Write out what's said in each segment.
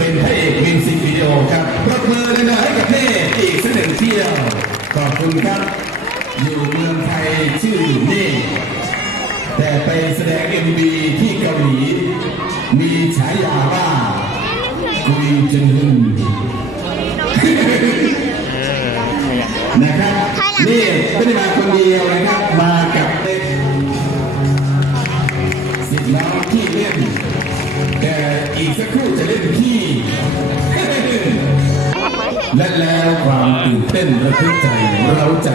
เป็นพระเอกมิวสิกวิดีโอครับปรบมือเลยนะให้กับเน่อีกสักหนึ่งเที่ยวขอบคุณครับ อยู่เมืองไทยชื่ออยู่เน่แต่ไปแสดงเอ็มบีที่เกาหลี มีฉายาว่ากุยจึงฮึนนะครับนี่ไม่ได้มาคนเดียวนะครับ มากับเด็กสิบน้องที่เล่น แต่อีกสักครู่จะเล่นที่ และแล้วความตื่นเต้นระทึกใจเร้าใจ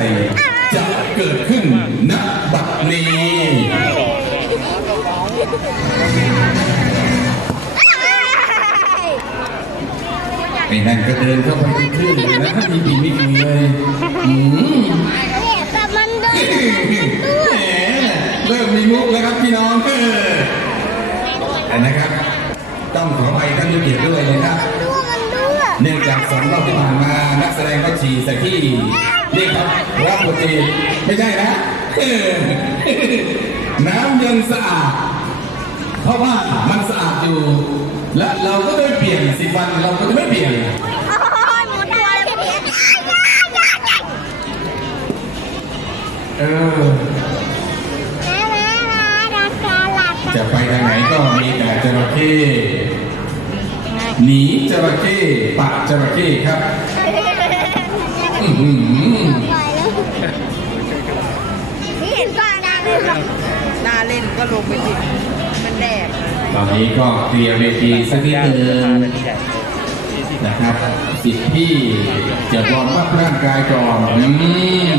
จะเกิดขึ้นณบัดนี้ไอ้นั่นก็เดินเข้าไปเป็นเพื่อนเลยนะถ้ามีปีไม่มีเลยอืม สองรอบที่ผ่านมานักแสดงก็ฉี่ใส่ที่นี่ครับรับโปรตีไม่ใช่นะน้ำยังสะอาด เพราะว่ามันสะอาดอยู่ และเราก็ไม่เปลี่ยนสิฟันเราก็จะไม่เปลี่ยนเออ อนนี้ก็เคลียร์เวทีสักนิดหนึงนะครับสิทธิ์ที่จะวอร์มอัพร่างกายก่อนอืม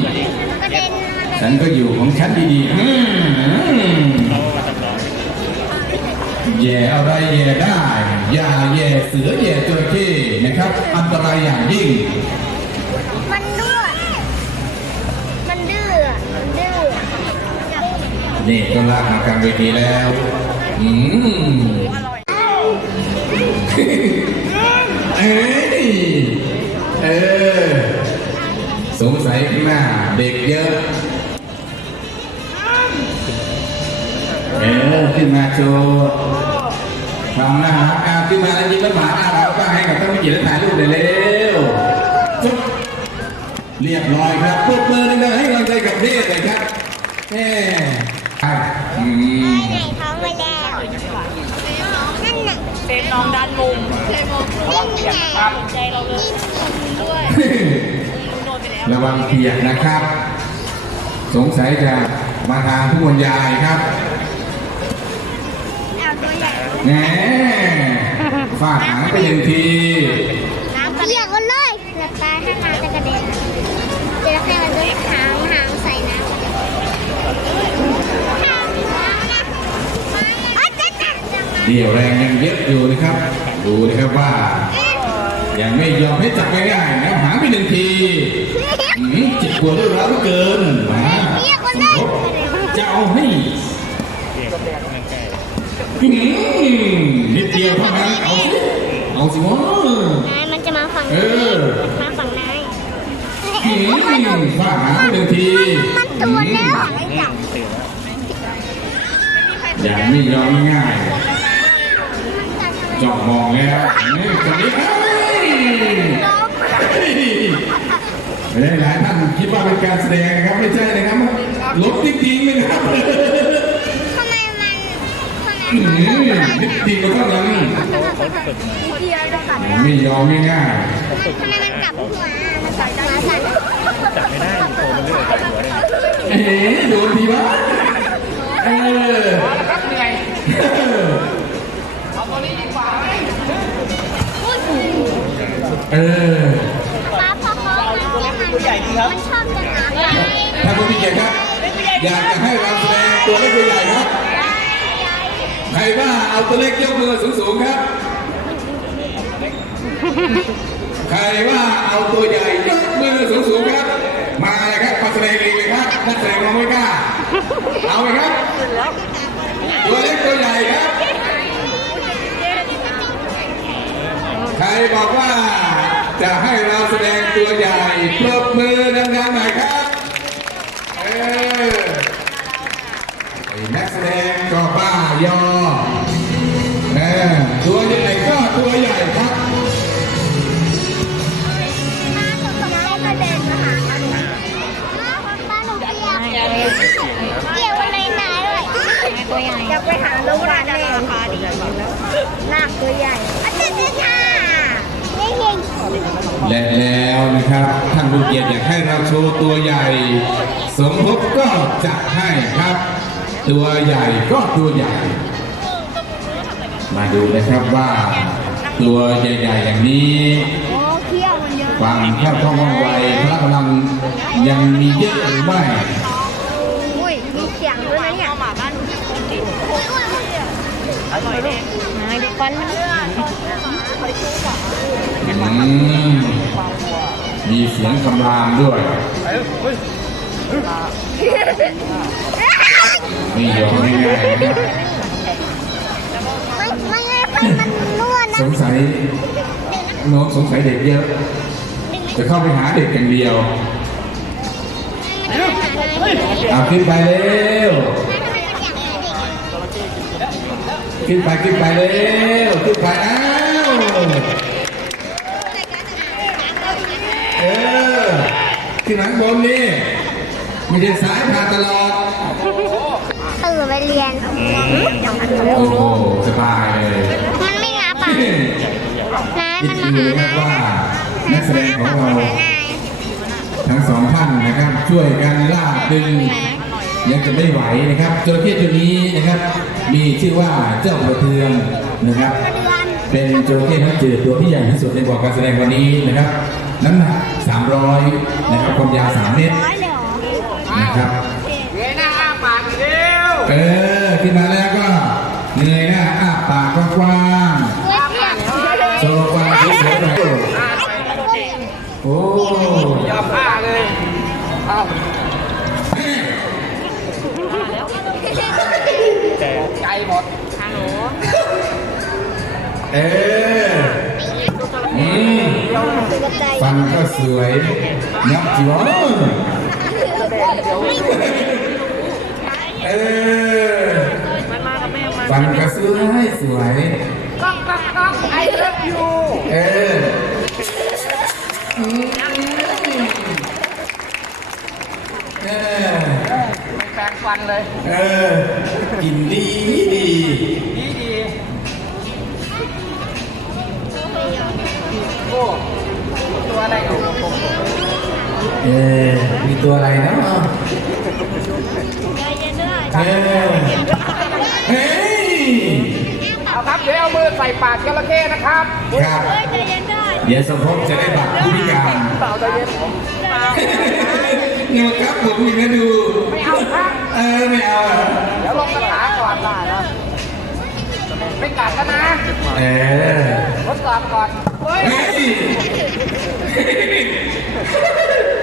ฉันก็อยู่ของฉันดีๆอืมแย่อะไรแย่ได้ อย่าแย่เสือแย่จระเข้นะครับ อันตรายอย่างยิ่งมันดื้อมั นี่ก็ลากมากลางเวทีแล้ว อืมเอ้ยเออ สงสัยข้างหน้าเด็กเยอะเออขึ้นมาโชว์ทำหน้าหาอาขึ้นมาแล้วยิ้มแล้วหมาอาเราก็ให้กับท่านผู้หญิงและถ่ายรูปเลยเร็วจุ๊บเรียบร้อยครับปรบมือเลยให้กำลังใจกับเทศเลยครับแม่อืม ไงท้องไปแล้วนั่นน่ะเซนน้องด้านมุมนี่ไงใจเราเลยด้วยโดนไปแล้ว ระวังเปียกนะครับ สงสัยจะมาทางผู้บรรยายครับเอาตัวใหญ่ แหมฟาดหางไปหนึ่งที จ๊ะจ๊ะเดี่ยวแรงยังเยอะอยู่นะครับ ดูนะครับว่า ยังไม่ยอมให้จับง่ายๆนะหางไปหนึ่งทีอืมเจิตปวดด้วยร้าวเหลือเกินมาเรียกกันเลยจะเอาให้อืมนิดเดียวเท่านั้นเอาสิเอาสิวะนายมันจะมาฝั่งเอนี้อมาฝั่งนายอืมฟาดหางไปหนึ่งที มันตัวแล้วไม่จับอย่างไม่ยอมง่ายๆ จ้องมองแล้วนี่คนนี้เอ้ยหลายท่านคิดว่าเป็นการแสดงนะครับไม่ใช่นะครับลบจริงๆนะครับทำไมมันทำไมอืมันมนิดเดียวเท่านั้นเดียวจะกลับไม่ง่ายทำไมมันกลับหัวมันกลับหัวสั่นๆเอ๊ะโดนทีวะเออ เออป้าพอเขามันจะหันมันชอบจะหาไปท่านผู้มีเกียรติครับ อยากจะให้เราแสดงตัวเล็กตัวใหญ่ครับ ใครว่าเอาตัวเล็กยกมือสูงๆครับ ใครว่าเอาตัวใหญ่ยกมือสูงๆครับ มาเลยครับมาแสดงเองเลยครับนักแสดงเราไม่กล้า เอาเลยครับ ตัวเล็กตัวใหญ่ครับ ใครบอกว่า จะให้เราแสดงตัวใหญ่ปรบมือดังๆหน่อยครับเออนักแสดงก็ป้ายอเออตัวใหญ่ก็ตัวใหญ่ครับเกี่ยวอะไรนะด้วยจะไปหาลูกหลานเลยหน้าตัวใหญ่อาจารย์ค่ะ และแล้วนะครับท่านผู้เกียรติอยากให้เราโชว์ตัวใหญ่ สมภพก็จัดให้ครับ ตัวใหญ่ก็ตัวใหญ่ มาดูนะครับว่าตัวใหญ่ๆอย่างนี้โอ้เขี้ยวมันเยอะความแคบคล่องว่องไวพละกำลังยังมีเยอะหรือไม่ ร่อยเลยนายดูฟันมันอืมมีเสียงคำรามด้วย ไม่ยอมง่ายๆนะครับไม่ไม่ให้ฟันมันรั่วนะสงสัยน้องสงสัยเด็กเยอะ จะเข้าไปหาเด็กอย่างเดียวเอาขึ้นไปเร็ว ขึ้นไปขึ้นไปเร็วขึ้นไปอ้าวเออขึ้นหลังบนนี่ไม่ใช่สายผ่านตลอดตื่นไปเรียน โอ้โหสบายเลยมันไม่งับอะนายคิมัดนมาดูหานะครับนายว่านักแสดงของเรานายทั้งสองท่านนะครับ ช่วยกันลากดึงยังจะไม่ไหวนะครับจระเข้ตัวนี้นะครับ มีชื่อว่าเจ้าประเทืองนะครับ เป็นจระเข้น้ำจืดตัวที่ใหญ่ที่สุดในบ่อการแสดงวันนี้นะครับ น้ำหนัก 300 นะครับความยาว 3 เมตรร้อยเลยเหรอนะครับเงยหน้าอ้าปากเร็วเออขึ้นมาแล้วก็เงยหน้าอ้าปากกว้างๆโชว์ความสวยๆหน่อยโอ้ยอมผ้าเลย เอาใจหมดเอออืมฟันก็สวยนับจีวรเออฟันก็สวยสวยก๊อกก๊อกก๊อกไอเลิฟยูเออเออ แปรงฟันเลย เออ กินดีดี ดีดีโอ้ตัวอะไรอยู่ผมเออ มีตัวอะไรนะเออเฮ้ยเอาครับ เดี๋ยวเอามือใส่ปากจระเข้นะครับ ครับ เดี๋ยวสมภพจะได้บัตรผู้พิการเต่าใจเย็นผม เงาครับผมอีกนะดู ไม่เอาครับเออไม่เอาอะเดี๋ยวลงกระถาก่อนได้นะไม่กัดกันนะเออทดสอบก่อนเฮ้ยเฮ้ย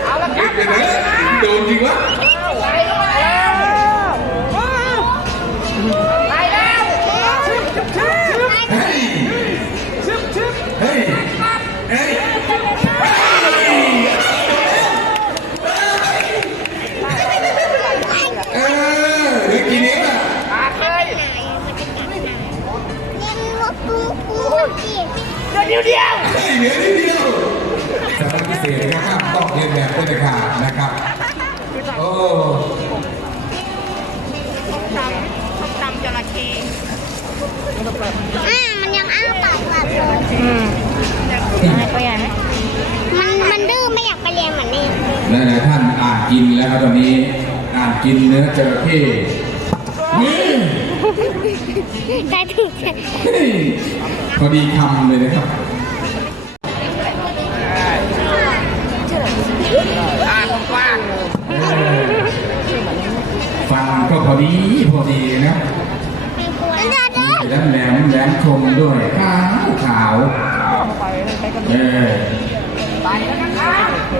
เอาละครับเดี๋ยวนะโดนจริงวะ อเดี๋ยวกินนี้ป่ะปาเลยเรียนว่าปูปูมันจีเดี๋ยวเดียวเฮ้ยเหลือนิดเดียวสำหรับพิเศษนะครับต้องเรียนแบบเป็นขาดนะครับ โอ้อ่ามันยังอ้าปากแบบเลยมันมันดื้อไม่อยากไปเรียนเหมือนนี่และหลายท่านอ่านกินแล้วครับตอนนี้อ่านกินเนื้อจระเข้ นี่ได้ถูกพอดีคำเลยนะครับฟันก็พอดีพอดีนะแล้วแหลมแหลมคมด้วยขาวขาวเออไปแล้วนะครับเ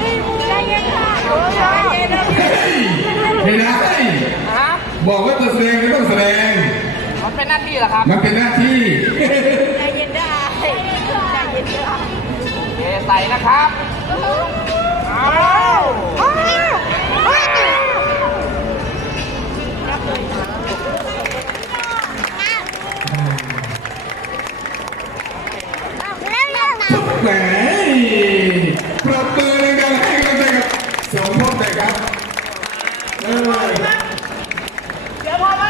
ฮ้ยไม่ได้ครับ บอกว่าจะแสดงก็ต้องแสดง มันเป็นหน้าที่เหรอครับมันเป็นหน้าที่ ใจเย็นได้ใจเย็นได้ใส่นะครับอ้าวแล้วเรื่องน้ำแหมปรบมือเลยกันให้กำลังใจกับสมภพหน่อยครับเออ เดี๋ยวพอไหม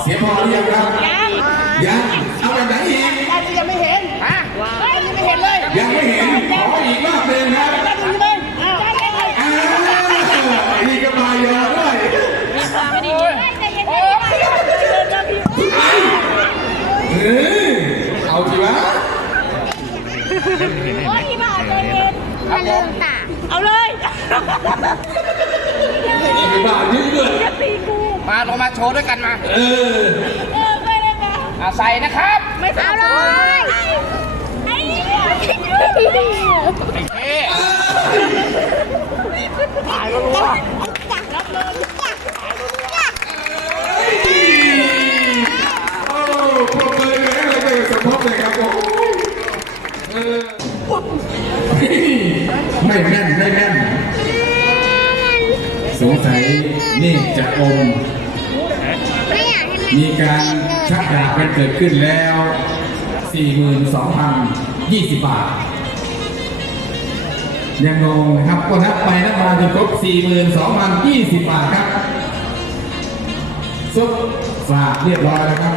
เสียพอหรือยังครับยัง เอาแบบไหนอีก ได้ที่ยังไม่เห็นฮะได้ยังไม่เห็นเลย ยังไม่เห็นขออีกรอบหนึ่งครับ ได้ดูเลยอ้าวได้เลย อ้าวไอ้นี่ก็มายอด้วย ไม่ดีใจเย็นๆใจเย็นๆพี่ เฮ้ยเอาทีวะ โอ้ยพี่บ่าวใจเย็น มาลืมตาเอาเลยเอาไปบ้ายืดเลยตีกูมาลงมาโชว์ด้วยกันมา เออ เออไม่ได้นะอ่าใส่นะครับ ไม่เอาใส่เลยไอ้ไอ้เท่ อม มีการชักดาบกันเกิดขึ้นแล้ว 42,020 บาท ยังงงนะครับ ก็นับไปนับมาจนครบ 42,020 บาทครับซุปฝากเรียบร้อยแล้วครับ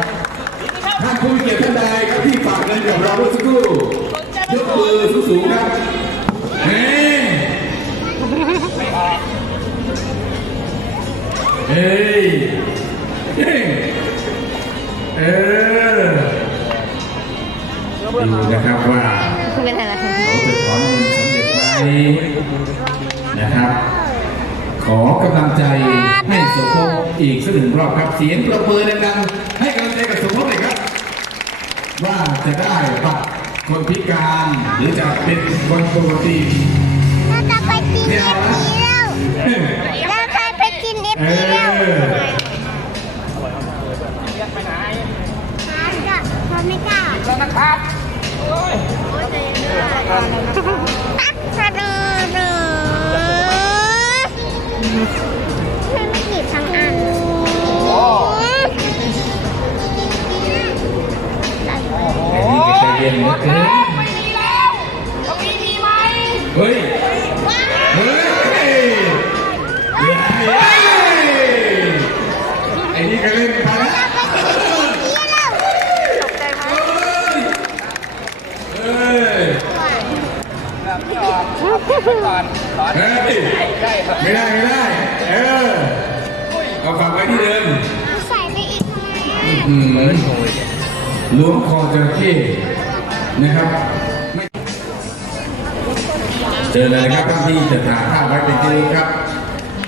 ท่านผู้มีเกียรติท่านใดครับที่ฝากเงินกับเราเมื่อสักครู่ยกมือสูงๆครับเฮ้ เฮ้ยเฮ้ยเออดูนะครับว่าเป็นอะไรเขาจะถอนเงินสำเร็จไหมนะครับ ขอกำลังใจให้สมภพอีกสักหนึ่งรอบครับเสียงประเมินดังๆให้กำลังใจกับสมภพเลยครับ ว่าจะได้บัตรคนพิการหรือจะเป็นคนปกติเราจะไปกินเอฟซีแล้ว เหลือเกินไม่มีแล้วตรงนี้มีไหมเฮ้ย เฮ้ยเฮ้ยไอ้นี่ก็เล่นไปแล้วเฮ้ยพี่ออกก่อนขอเฮ้ยได้ครับไม่ได้ไม่ได้ เออเอาฝากไว้ที่เดิมใส่ไปอีกทำไมอะอืมล้วงคอจระเข้ นะครับเจอเลยครับท่านที่จะถ่ายภาพไว้เป็นที่ระลึกครับ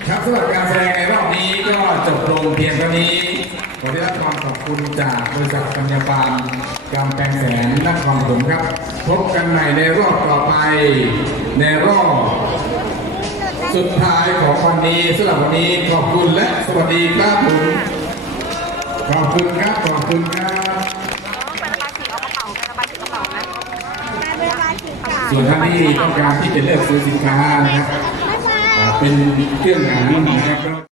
ครับสำหรับการแสดงในรอบนี้ก็จบลงเพียงเท่านี้ขอได้รับความขอบคุณจากบริษัทปัญญาปานกำแพงแสนนครปฐมครับ พบกันใหม่ในรอบต่อไปในรอบสุดท้ายของวันนี้สำหรับวันนี้ขอบคุณและสวัสดีครับผมขอบคุณครับขอบคุณครับ ส่วนท่านที่ต้องการที่จะเลือกซื้อสินค้านะครับเป็นเครื่องหนังนะครับ